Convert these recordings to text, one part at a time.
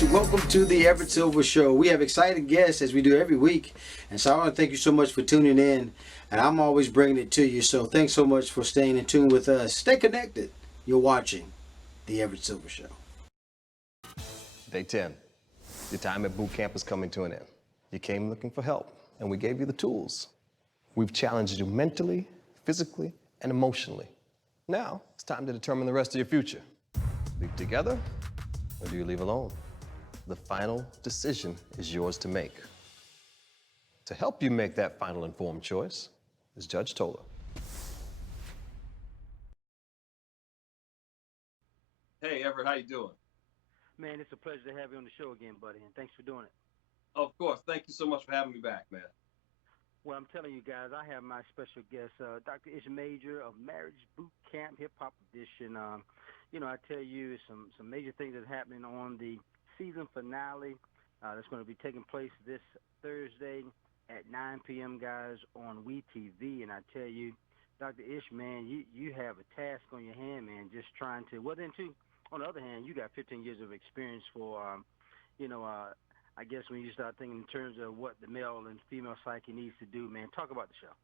guys, welcome to the Everett Silver Show. We have exciting guests as we do every week, and so I want to thank you so much for tuning in, and I'm always bringing it to you, so thanks so much for staying in tune with us. Stay connected. You're watching the Everett Silver Show. Day 10. Your time at boot camp is coming to an end. You came looking for help, and we gave you the tools. We've challenged you mentally, physically, and emotionally. Now, it's time to determine the rest of your future. Leave together, or do you leave alone? The final decision is yours to make. To help you make that final informed choice is Judge Toller. Hey, Everett, how you doing? Man, it's a pleasure to have you on the show again, buddy, and thanks for doing it. Of course. Thank you so much for having me back, man. Well, I'm telling you guys, I have my special guest, Dr. Ish Major of Marriage Boot Camp Hip Hop Edition. I tell you, some major things that are happening on the season finale that's going to be taking place this Thursday at 9 p.m., guys, on WeTV. And I tell you, Dr. Ish, man, you have a task on your hand, man, just trying to, well, then, too, on the other hand, you got 15 years of experience for, I guess when you start thinking in terms of what the male and female psyche needs to do, man, talk about the show.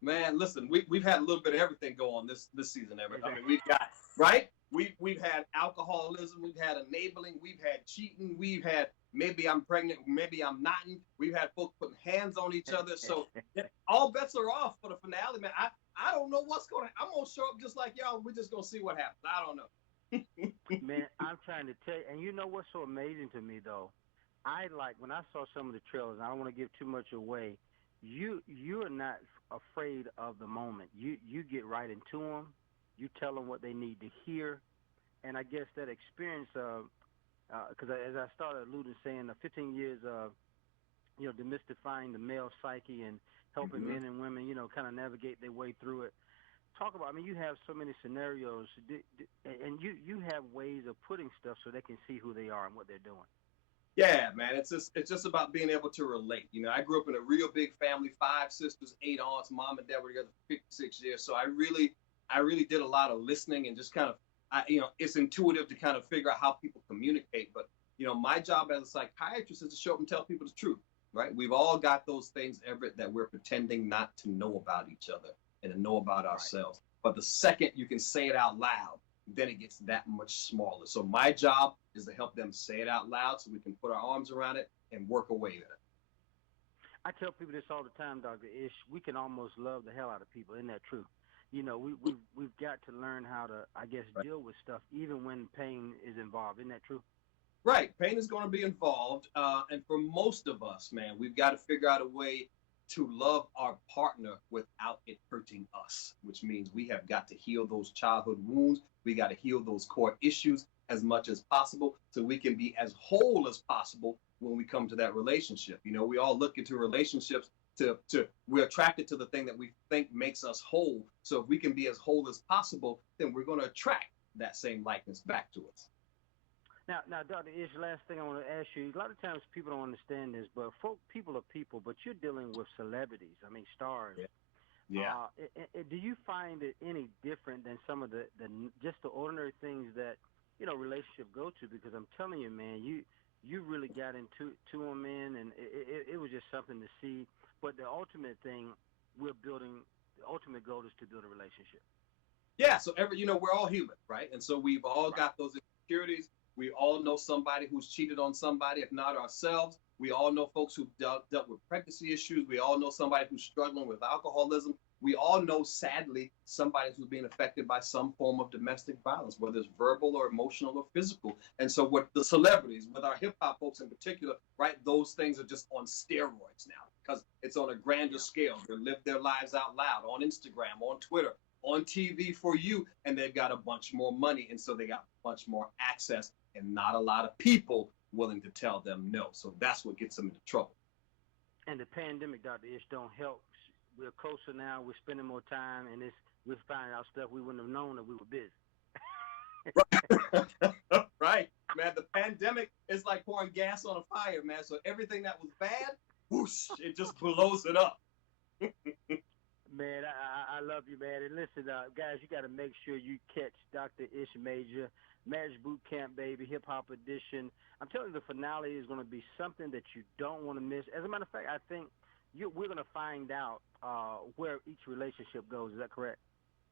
Man, listen, we've had a little bit of everything go on this season, Everett. I mean, we've got, right? We've had alcoholism, we've had enabling, we've had cheating, we've had maybe I'm pregnant, maybe I'm not. We've had folks putting hands on each other. So all bets are off for the finale, man. I don't know what's going to I'm going to show up just like y'all. We're just going to see what happens. I don't know. Man, I'm trying to tell you, and you know what's so amazing to me, though? When I saw some of the trailers, and I don't want to give too much away, you're not afraid of the moment. You get right into them. You tell them what they need to hear. And I guess that experience of, because as I started alluding, saying 15 years of, demystifying the male psyche and helping men and women, kind of navigate their way through it. Talk about, you have so many scenarios, and you have ways of putting stuff so they can see who they are and what they're doing. Yeah, man, it's just about being able to relate. I grew up in a real big family, 5 sisters, 8 aunts, mom and dad were together for 56 years. So I really did a lot of listening and just kind of, it's intuitive to kind of figure out how people communicate. But, my job as a psychiatrist is to show up and tell people the truth, right? We've all got those things, Everett, that we're pretending not to know about each other and to know about ourselves. But the second you can say it out loud, then it gets that much smaller. So my job is to help them say it out loud so we can put our arms around it and work away at it. I tell people this all the time, Dr. Ish. We can almost love the hell out of people. Isn't that true? We've got to learn how to, I guess, deal with stuff even when pain is involved. Isn't that true? Right. Pain is going to be involved. And for most of us, man, we've got to figure out a way to love our partner without it hurting us, which means we have got to heal those childhood wounds. We got to heal those core issues as much as possible so we can be as whole as possible when we come to that relationship. We all look into relationships we're attracted to the thing that we think makes us whole. So if we can be as whole as possible, then we're going to attract that same likeness back to us. Now, Dr. Ish, last thing I want to ask you, a lot of times people don't understand this, but people are people, but you're dealing with celebrities, stars. Yeah. Do you find it any different than some of the just the ordinary things that, relationship go to? Because I'm telling you, man, you really got into them, man, and it was just something to see. But the ultimate thing the ultimate goal is to build a relationship. Yeah, so we're all human, right? And so we've all got those insecurities. We all know somebody who's cheated on somebody, if not ourselves. We all know folks who've dealt with pregnancy issues. We all know somebody who's struggling with alcoholism. We all know, sadly, somebody who's being affected by some form of domestic violence, whether it's verbal or emotional or physical. And so with the celebrities, with our hip hop folks in particular, right, those things are just on steroids now because it's on a grander scale. They live their lives out loud on Instagram, on Twitter, on TV for you, and they've got a bunch more money. And so they got much more access and not a lot of people willing to tell them no. So that's what gets them into trouble. And the pandemic, Dr. Ish, don't help. We're closer now. We're spending more time, and we're finding out stuff we wouldn't have known if we were busy. Right, man. The pandemic is like pouring gas on a fire, man. So everything that was bad, whoosh, it just blows it up. Man, I I love you, man. And listen, guys, you got to make sure you catch Dr. Ish Major, Marriage Boot Camp, baby, Hip Hop Edition. I'm telling you, the finale is going to be something that you don't want to miss. As a matter of fact, I think we're going to find out where each relationship goes. Is that correct?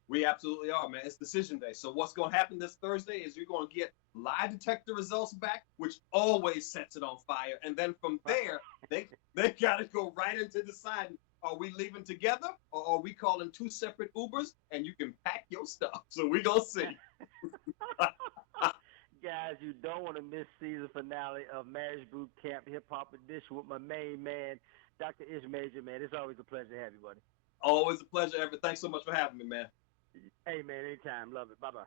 We absolutely are, man. It's decision day. So what's going to happen this Thursday is you're going to get lie detector results back, which always sets it on fire. And then from there, they got to go right into deciding, are we leaving together or are we calling two separate Ubers and you can pack your stuff? So we going to see. Guys, you don't want to miss season finale of Marriage Boot Camp Hip Hop Edition with my main man, Dr. Ish Major, man. It's always a pleasure to have you, buddy. Always a pleasure, Everett. Thanks so much for having me, man. Hey, man, anytime. Love it. Bye-bye.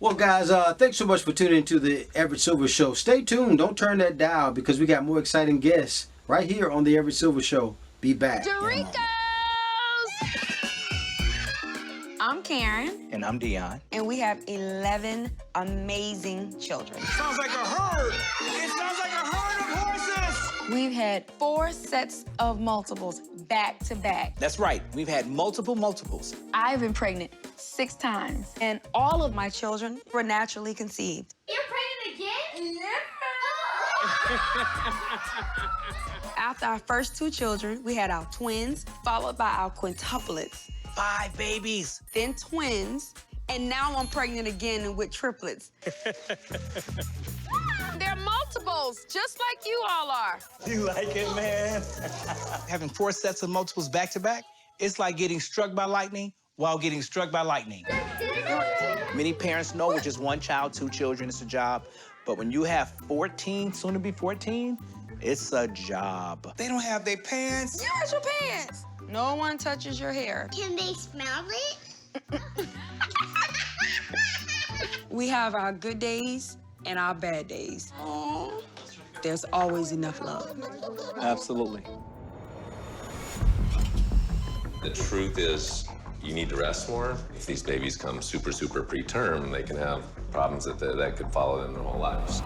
Well, guys, thanks so much for tuning into the Everett Silver Show. Stay tuned. Don't turn that dial because we got more exciting guests right here on the Everett Silver Show. Be back. Derricos! I'm Karen. And I'm Deon. And we have 11 amazing children. Sounds like a herd. It sounds like a herd of horses. We've had 4 sets of multiples back to back. That's right. We've had multiples. I've been pregnant 6 times. And all of my children were naturally conceived. You're pregnant again? After our first 2 children, we had our twins, followed by our quintuplets. 5 babies. Then twins, and now I'm pregnant again with triplets. They're multiples, just like you all are. You like it, man? Having 4 sets of multiples back to back, it's like getting struck by lightning while getting struck by lightning. Many parents know with just 1 child, 2 children, it's a job. But when you have 14, soon to be 14, it's a job. They don't have their pants. Where's your pants? No one touches your hair. Can they smell it? We have our good days and our bad days. Aww. There's always enough love. Absolutely. The truth is, you need to rest more. If these babies come super preterm, they can have problems that could follow them their whole lives.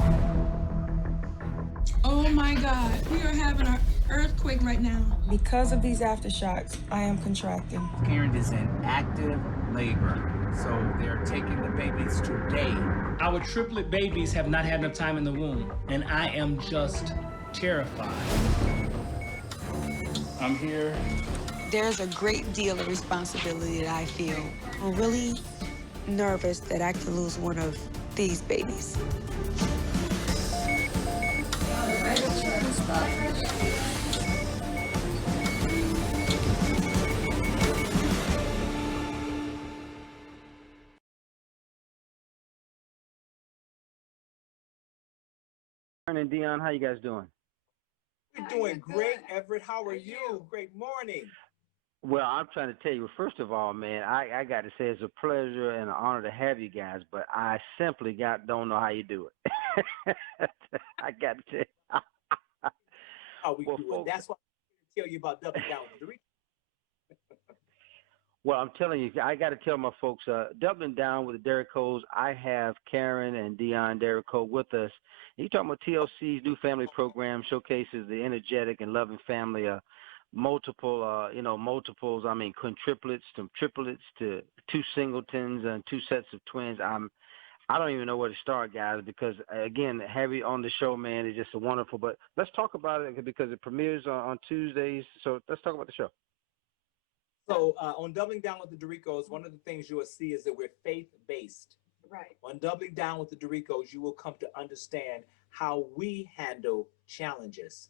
Oh my God, we are having an earthquake right now. Because of these aftershocks, I am contracting. Parent is in active labor, so they're taking the babies today. Our triplet babies have not had enough time in the womb, and I am just terrified. I'm here. There's a great deal of responsibility that I feel. I'm really nervous that I could lose one of these babies. And Deon, how you guys doing? We're doing great, Everett. How are you? Great morning. Well, I'm trying to tell you, first of all, man, I got to say it's a pleasure and an honor to have you guys, but I simply don't know how you do it. I got to tell you. How we Well, do it. folks- That's why I tell you about doubling down with Derricos. Well, I'm telling you, I got to tell my folks, doubling down with the Derricos, I have Karen and Deon Derrico with us. You talking about TLC's new family program showcases the energetic and loving family, multiples, I mean, quintuplets to triplets to 2 singletons and 2 sets of twins. I don't even know where to start, guys, because, again, have you on the show, man, is just wonderful. But let's talk about it because it premieres on Tuesdays. So let's talk about the show. So on Doubling Down with the Derricos, one of the things you will see is that we're faith-based. Right. On Doubling Down with the Derricos, you will come to understand how we handle challenges.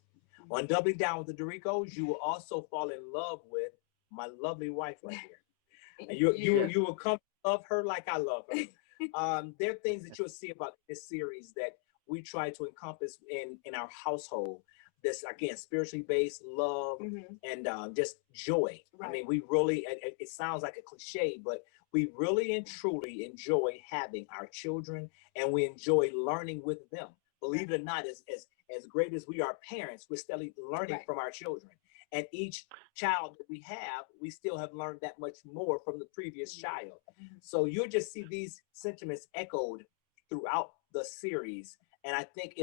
On Doubling Down with the Derricos, you will also fall in love with my lovely wife right here. And you will come to love her like I love her. There are things that you'll see about this series that we try to encompass in our household. This, again, spiritually based love and just joy. Right. I mean, we really, it sounds like a cliche, but we really and truly enjoy having our children and we enjoy learning with them. Believe it or not, as great as we are parents, we're still learning from our children. And each child that we have, we still have learned that much more from the previous child. So you'll just see these sentiments echoed throughout the series. And I think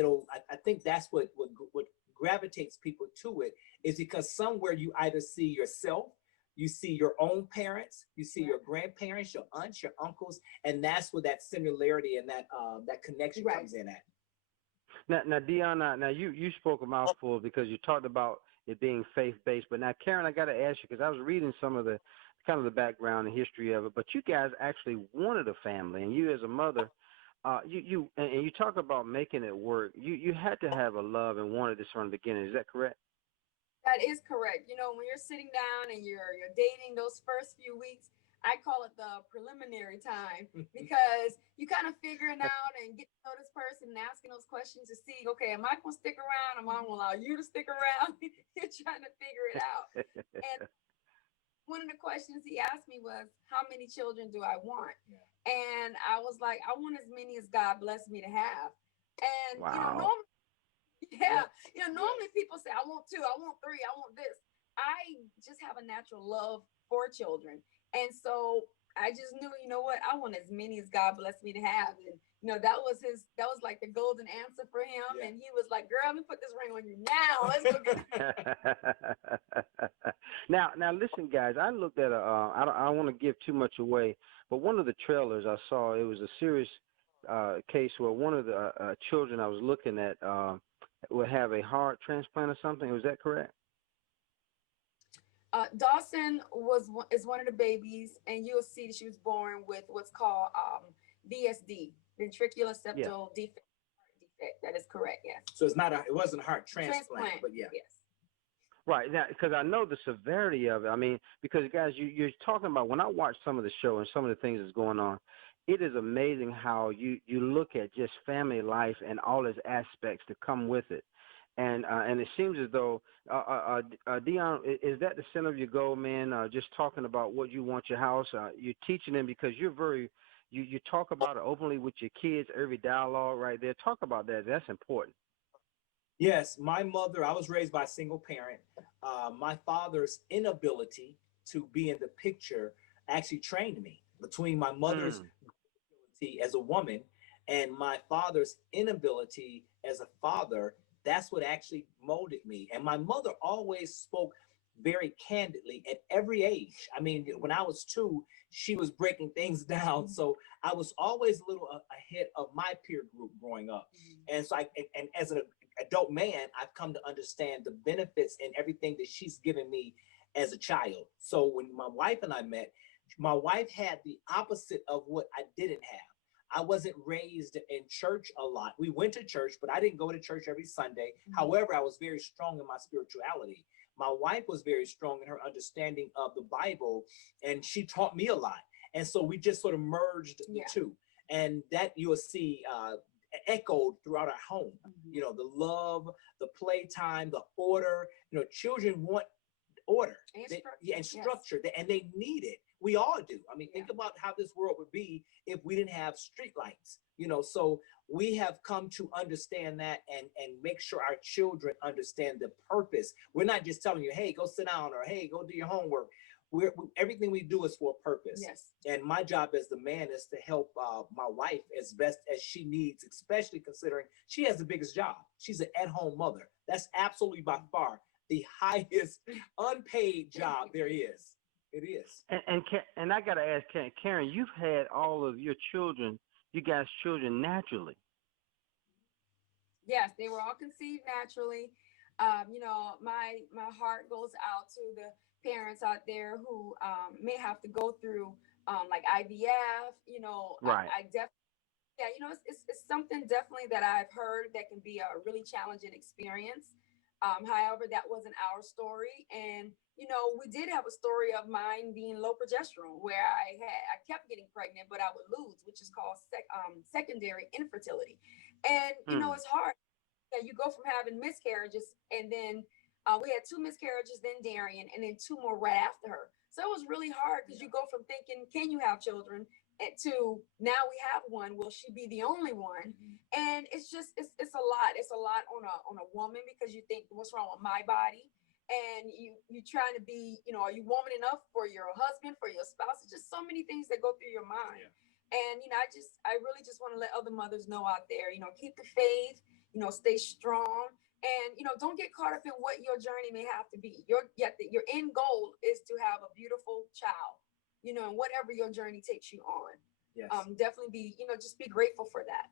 I think that's what gravitates people to it, is because somewhere you either see yourself, You see your own parents, you see your grandparents, your aunts, your uncles, and that's where that similarity and that connection comes in at. Now, Deon, now you spoke a mouthful because you talked about it being faith-based. But now, Karen, I got to ask you, because I was reading some of the kind of the background and history of it. But you guys actually wanted a family, and you as a mother, you talk about making it work. You had to have a love and wanted this from the beginning. Is that correct? That is correct. You know, when you're sitting down and you're dating those first few weeks, I call it the preliminary time because you kind of figuring out and get to know this person and asking those questions to see, okay, am I going to stick around? Am I going to allow you to stick around? You're trying to figure it out. And one of the questions he asked me was, how many children do I want? Yeah. And I was like, I want as many as God blessed me to have. And, wow. Normally people say, I want 2, I want 3, I want this. I just have a natural love for children. And so I just knew, you know what, I want as many as God blessed me to have. And, that was like the golden answer for him. Yeah. And he was like, girl, let me put this ring on you now. Let's go get it. Now, listen, guys, I looked at I don't want to give too much away, but one of the trailers I saw, it was a serious case where one of the children I was looking at would have a heart transplant or something. Was that correct? Dawson is one of the babies, and you'll see that she was born with what's called VSD, ventricular septal defect. That is correct. Yes. So it wasn't a heart transplant, but yeah. Yes. Right, now, because I know the severity of it. I mean, because guys, you're talking about, when I watch some of the show and some of the things that's going on, it is amazing how you look at just family life and all its aspects that come with it. And it seems as though, Deon, is that the center of your goal, man? Just talking about what you want your house. You're teaching them because you talk about it openly with your kids, every dialogue right there. Talk about that. That's important. Yes, my mother, I was raised by a single parent. My father's inability to be in the picture actually trained me. Between my mother's inability as a woman and my father's inability as a father, that's what actually molded me. And my mother always spoke very candidly at every age. I mean, when I was 2, she was breaking things down. So I was always a little ahead of my peer group growing up. And so and as an adult man, I've come to understand the benefits and everything that she's given me as a child. So when my wife and I met, my wife had the opposite of what I didn't have. I wasn't raised in church a lot. We went to church, but I didn't go to church every Sunday. However, I was very strong in my spirituality. My wife was very strong in her understanding of the Bible, and she taught me a lot. And so we just sort of merged the two. And that you will see echoed throughout our home. The love, the playtime, the order. Children want order and structure, and they need it. We all do. I mean, think about how this world would be if we didn't have street lights. So we have come to understand that and make sure our children understand the purpose. We're not just telling you, hey, go sit down, or hey, go do your homework. Everything we do is for a purpose. Yes. And my job as the man is to help my wife as best as she needs, especially considering she has the biggest job. She's an at-home mother. That's absolutely by far the highest unpaid job there is. It is. And I got to ask Karen, you've had all of your children, you guys' children naturally. Yes, they were all conceived naturally. My heart goes out to the parents out there who may have to go through like IVF. Right. I definitely, it's something definitely that I've heard that can be a really challenging experience. However, that wasn't our story. And, we did have a story of mine being low progesterone, where I kept getting pregnant, but I would lose, which is called secondary infertility. And, it's hard. Yeah, you go from having miscarriages, and then we had 2 miscarriages, then Darian, and then 2 more right after her. So it was really hard because you go from thinking, can you have children? To now we have one. Will she be the only one? And it's just it's a lot. It's a lot on a woman, because you think, what's wrong with my body? And you trying to be, are you woman enough for your husband, for your spouse? It's just so many things that go through your mind. And I really just want to let other mothers know out there, keep the faith, stay strong, And don't get caught up in what your journey may have to be. Your end goal is to have a beautiful child, and whatever your journey takes you on. Yes. Definitely be, just be grateful for that.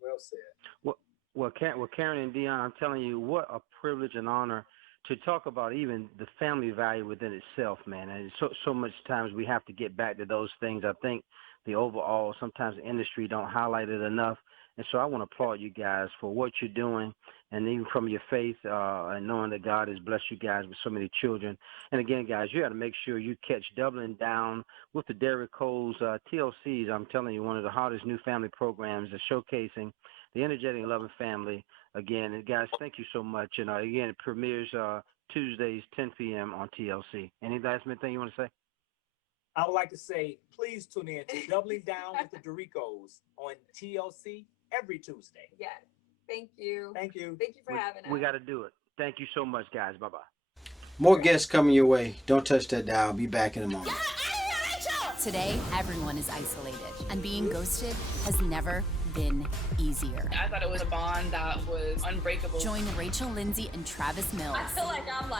Well said. Well, Karen and Deon, I'm telling you, what a privilege and honor to talk about even the family value within itself, man. And so much times we have to get back to those things. I think the overall, sometimes the industry don't highlight it enough. And so I want to applaud you guys for what you're doing, and even from your faith and knowing that God has blessed you guys with so many children. And again, guys, you got to make sure you catch Doubling Down with the Derricos TLCs. I'm telling you, one of the hottest new family programs is showcasing the energetic and loving family. Again, and guys, thank you so much. And again, it premieres Tuesdays, 10 p.m. on TLC. Any last minute thing you want to say? I would like to say, please tune in to Doubling Down with the Derricos on TLC every Tuesday. Yeah. Thank you. Thank you. Thank you for having us. We got to do it. Thank you so much, guys. Bye-bye. More guests coming your way. Don't touch that dial. Be back in a moment. Today, everyone is isolated, and being ghosted has never been easier. I thought it was a bond that was unbreakable. Join Rachel Lindsay and Travis Mills. I feel like I'm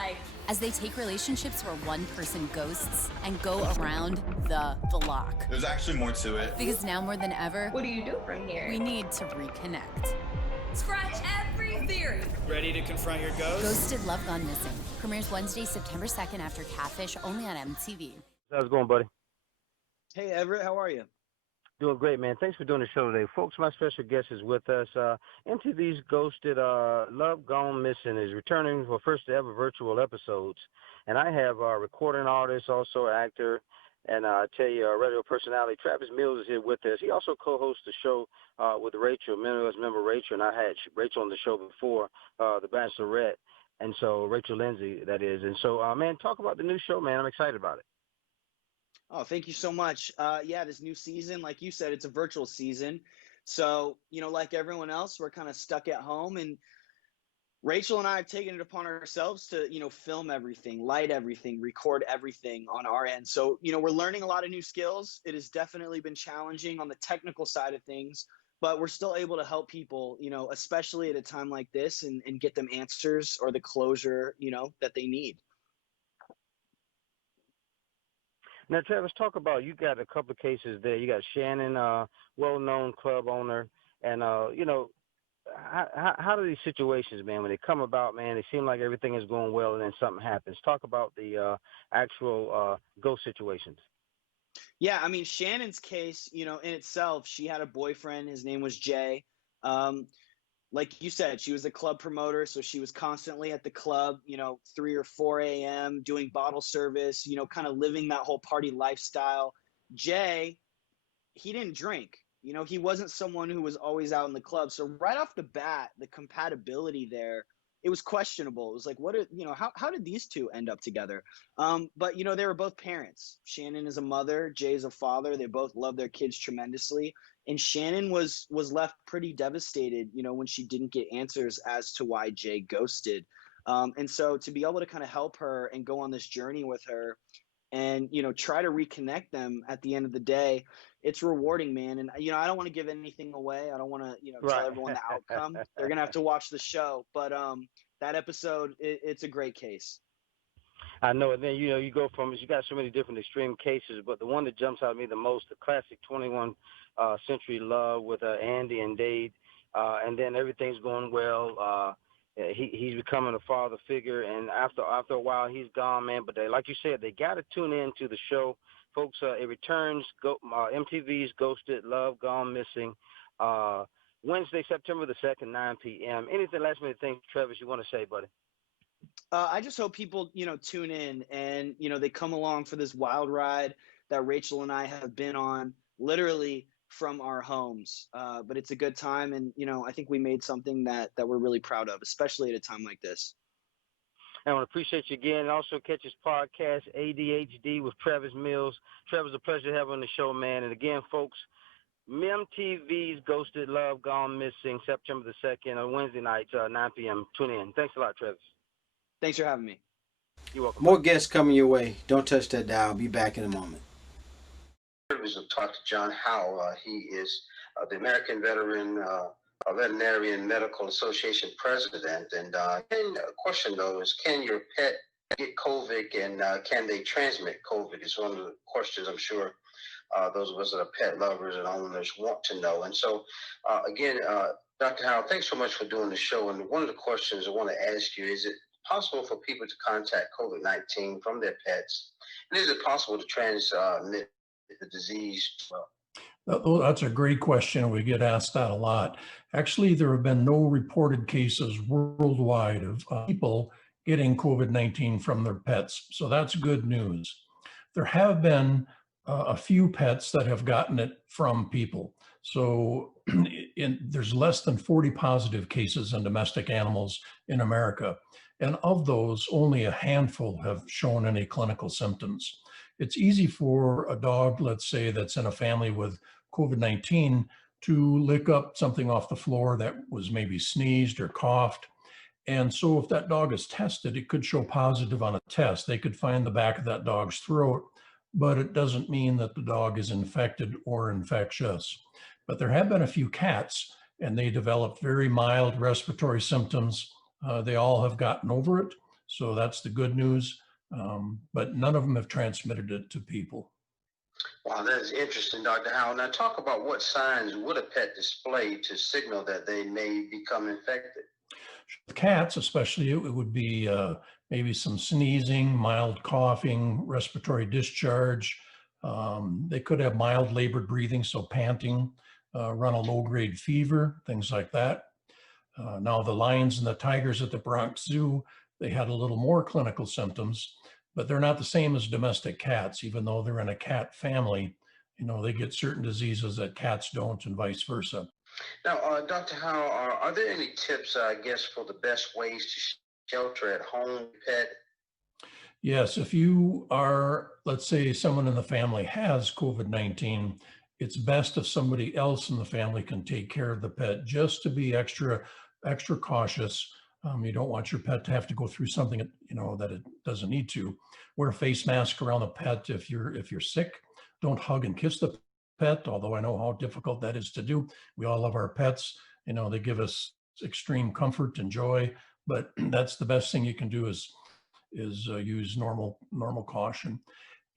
as they take relationships where one person ghosts and go around the block. There's actually more to it. Because now more than ever, what do you do from here? We need to reconnect. Scratch every theory. Ready to confront your ghost? Ghosted Love Gone Missing. Premieres Wednesday, September 2nd after Catfish, only on MTV. How's it going, buddy? Hey, Everett, how are you? Doing great, man. Thanks for doing the show today. Folks, my special guest is with us. MTV's Ghosted Love Gone Missing is returning for first ever virtual episodes. And I have a recording artist, also actor, and I tell you, a radio personality, Travis Mills is here with us. He also co-hosts the show with Rachel. Many of us remember Rachel, and I had Rachel on the show before, The Bachelorette. And so Rachel Lindsay, that is. And so, man, talk about the new show, man. I'm excited about it. Oh, thank you so much. Yeah, this new season, like you said, it's a virtual season. So, like everyone else, we're kind of stuck at home. And Rachel and I have taken it upon ourselves to, film everything, light everything, record everything on our end. So, we're learning a lot of new skills. It has definitely been challenging on the technical side of things, but we're still able to help people, especially at a time like this and get them answers or the closure, that they need. Now, Travis, talk about, you got a couple of cases there. You got Shannon, well-known club owner, and, how do these situations, man, when they come about, man, it seems like everything is going well and then something happens. Talk about the actual ghost situations. Yeah, I mean, Shannon's case, in itself, she had a boyfriend. His name was Jay. Like you said, she was a club promoter, so she was constantly at the club, 3 or 4 a.m., doing bottle service, kind of living that whole party lifestyle. Jay, he didn't drink. He wasn't someone who was always out in the club. So right off the bat, the compatibility there, it was questionable. It was like, how did these two end up together? But, they were both parents. Shannon is a mother. Jay is a father. They both love their kids tremendously. And Shannon was left pretty devastated, when she didn't get answers as to why Jay ghosted. And so to be able to kind of help her and go on this journey with her and, try to reconnect them at the end of the day, it's rewarding, man. And, I don't want to give anything away. I don't want to, tell everyone the outcome. They're going to have to watch the show. But that episode, it's a great case. I know. And then, you go from, you got so many different extreme cases, but the one that jumps out at me the most, the classic 21 Century Love with Andy and Dade. And then everything's going well. He's becoming a father figure. And after a while, he's gone, man. But like you said, they got to tune in to the show. Folks, it returns, MTV's Ghosted Love Gone Missing, Wednesday, September the 2nd, 9 p.m. Anything last minute things, Travis, you want to say, buddy? I just hope people, tune in and, they come along for this wild ride that Rachel and I have been on literally from our homes. But it's a good time. And, I think we made something that we're really proud of, especially at a time like this. I want to appreciate you again. And also catch his podcast, ADHD with Travis Mills. Travis, a pleasure to have you on the show, man. And again, folks, MTV's Ghosted Love Gone Missing, September the 2nd on Wednesday nights, 9 p.m. Tune in. Thanks a lot, Travis. Thanks for having me. You're welcome. More guests coming your way. Don't touch that dial. Be back in a moment. Privilege to talk to John Howe. He is the American veteran Veterinarian Medical Association president. And the question though is, can your pet get COVID, and can they transmit COVID? Is one of the questions I'm sure those of us that are pet lovers and owners want to know. And so, again, Dr. Howe, thanks so much for doing the show. And one of the questions I want to ask you is it possible for people to contact COVID-19 from their pets? And is it possible to transmit the disease as well? That's a great question. We get asked that a lot. Actually, there have been no reported cases worldwide of people getting COVID-19 from their pets. So that's good news. There have been a few pets that have gotten it from people. So there's less than 40 positive cases in domestic animals in America. And of those, only a handful have shown any clinical symptoms. It's easy for a dog, let's say, that's in a family with COVID-19 to lick up something off the floor that was maybe sneezed or coughed. And so if that dog is tested, it could show positive on a test. They could find the back of that dog's throat, but it doesn't mean that the dog is infected or infectious. But there have been a few cats, and they developed very mild respiratory symptoms. They all have gotten over it, so that's the good news. But none of them have transmitted it to people. Wow, that is interesting, Dr. Howe. Now talk about what signs would a pet display to signal that they may become infected? With cats, especially, it would be maybe some sneezing, mild coughing, respiratory discharge. They could have mild labored breathing, so panting, run a low-grade fever, things like that. Now, the lions and the tigers at the Bronx Zoo, they had a little more clinical symptoms, but they're not the same as domestic cats. Even though they're in a cat family, you know, they get certain diseases that cats don't, and vice versa. Now, Dr. Howe, are there any tips, I guess, for the best ways to shelter at home pet? Yes, if you are, let's say someone in the family has COVID-19, it's best if somebody else in the family can take care of the pet, just to be extra cautious. You don't want your pet to have to go through something, you know, that it doesn't need to. Wear a face mask around the pet if you're sick. Don't hug and kiss the pet, although I know how difficult that is to do. We all love our pets. You know, they give us extreme comfort and joy, but that's the best thing you can do is use normal caution.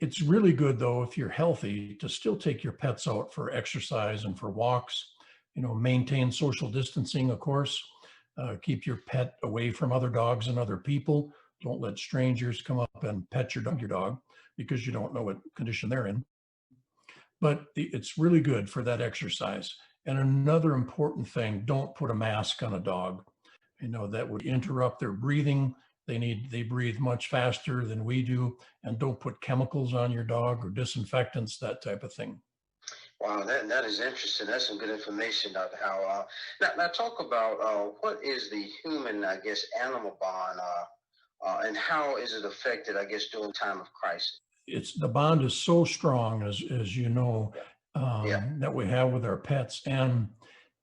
It's really good, though, if you're healthy, to still take your pets out for exercise and for walks. You know, maintain social distancing, of course. Keep your pet away from other dogs and other people. Don't let strangers come up and pet your dog because you don't know what condition they're in. But it's really good for that exercise. And another important thing, don't put a mask on a dog. You know, that would interrupt their breathing. They breathe much faster than we do. And don't put chemicals on your dog or disinfectants, that type of thing. Wow, that is interesting. That's some good information, Dr. Howe. Now talk about what is the human, I guess, animal bond, and how is it affected, I guess, during time of crisis? The bond is so strong, as you know, that we have with our pets. And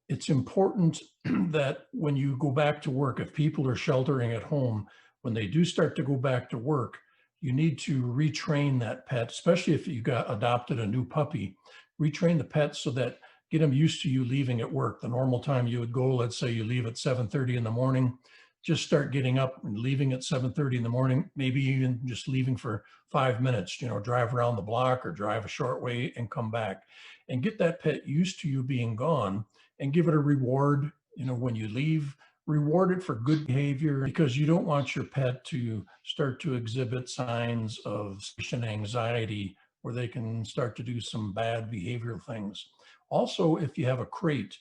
it's important that when you go back to work, if people are sheltering at home, when they do start to go back to work, you need to retrain that pet, especially if you adopted a new puppy. Retrain the pet so that get them used to you leaving at work. The normal time you would go, let's say you leave at 7:30 in the morning, just start getting up and leaving at 7:30 in the morning, maybe even just leaving for 5 minutes, you know, drive around the block or drive a short way and come back, and get that pet used to you being gone, and give it a reward. You know, when you leave, reward it for good behavior, because you don't want your pet to start to exhibit signs of anxiety where they can start to do some bad behavioral things. Also, if you have a crate,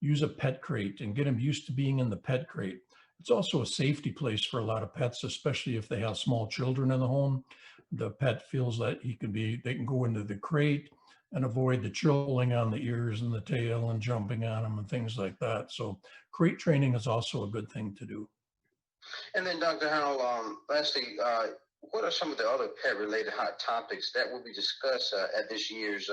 use a pet crate and get them used to being in the pet crate. It's also a safety place for a lot of pets, especially if they have small children in the home. The pet feels that they can go into the crate and avoid the chilling on the ears and the tail and jumping on them and things like that. So crate training is also a good thing to do. And then, Dr. Howe, lastly, what are some of the other pet-related hot topics that will be discussed at this year's,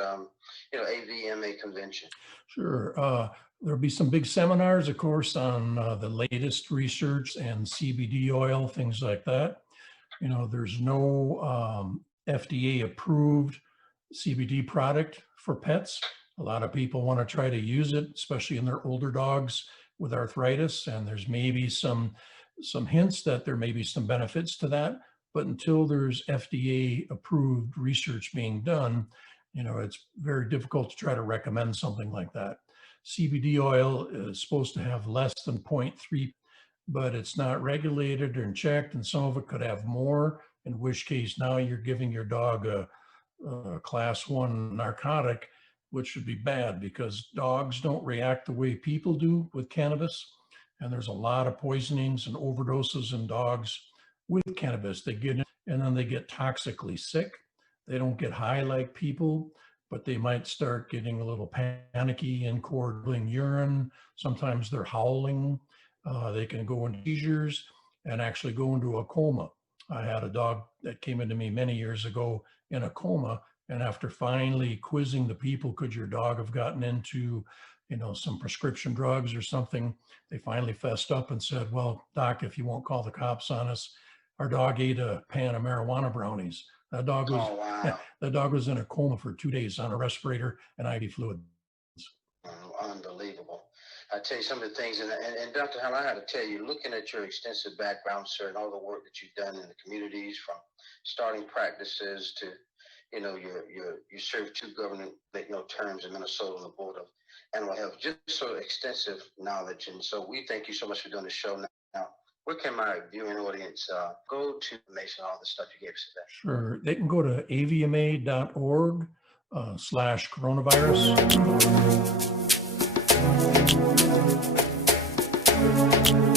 AVMA convention? Sure. There'll be some big seminars, of course, on the latest research and CBD oil, things like that. You know, there's no FDA-approved CBD product for pets. A lot of people want to try to use it, especially in their older dogs with arthritis. And there's maybe some hints that there may be some benefits to that. But until there's FDA approved research being done, it's very difficult to try to recommend something like that. CBD oil is supposed to have less than 0.3, but it's not regulated or checked, and some of it could have more, in which case now you're giving your dog a class 1 narcotic, which would be bad because dogs don't react the way people do with cannabis. And there's a lot of poisonings and overdoses in dogs with cannabis. They get it and then they get toxically sick. They don't get high like people, but they might start getting a little panicky and curdling urine. Sometimes they're howling. They can go into seizures and actually go into a coma. I had a dog that came into me many years ago in a coma, and after finally quizzing the people, could your dog have gotten into, some prescription drugs or something? They finally fessed up and said, well, doc, if you won't call the cops on us, our dog ate a pan of marijuana brownies. That dog was, Oh, wow. that dog was in a coma for 2 days on a respirator and IV fluid. Unbelievable. I tell you some of the things, and Dr. Howe, I had to tell you, looking at your extensive background, sir, and all the work that you've done in the communities, from starting practices to, you served 2 government terms in Minnesota on the Board of Animal Health, just so extensive knowledge. And so we thank you so much for doing the show. Now, where can my viewing audience go to information, all the stuff you gave us today? Sure. They can go to avma.org/coronavirus.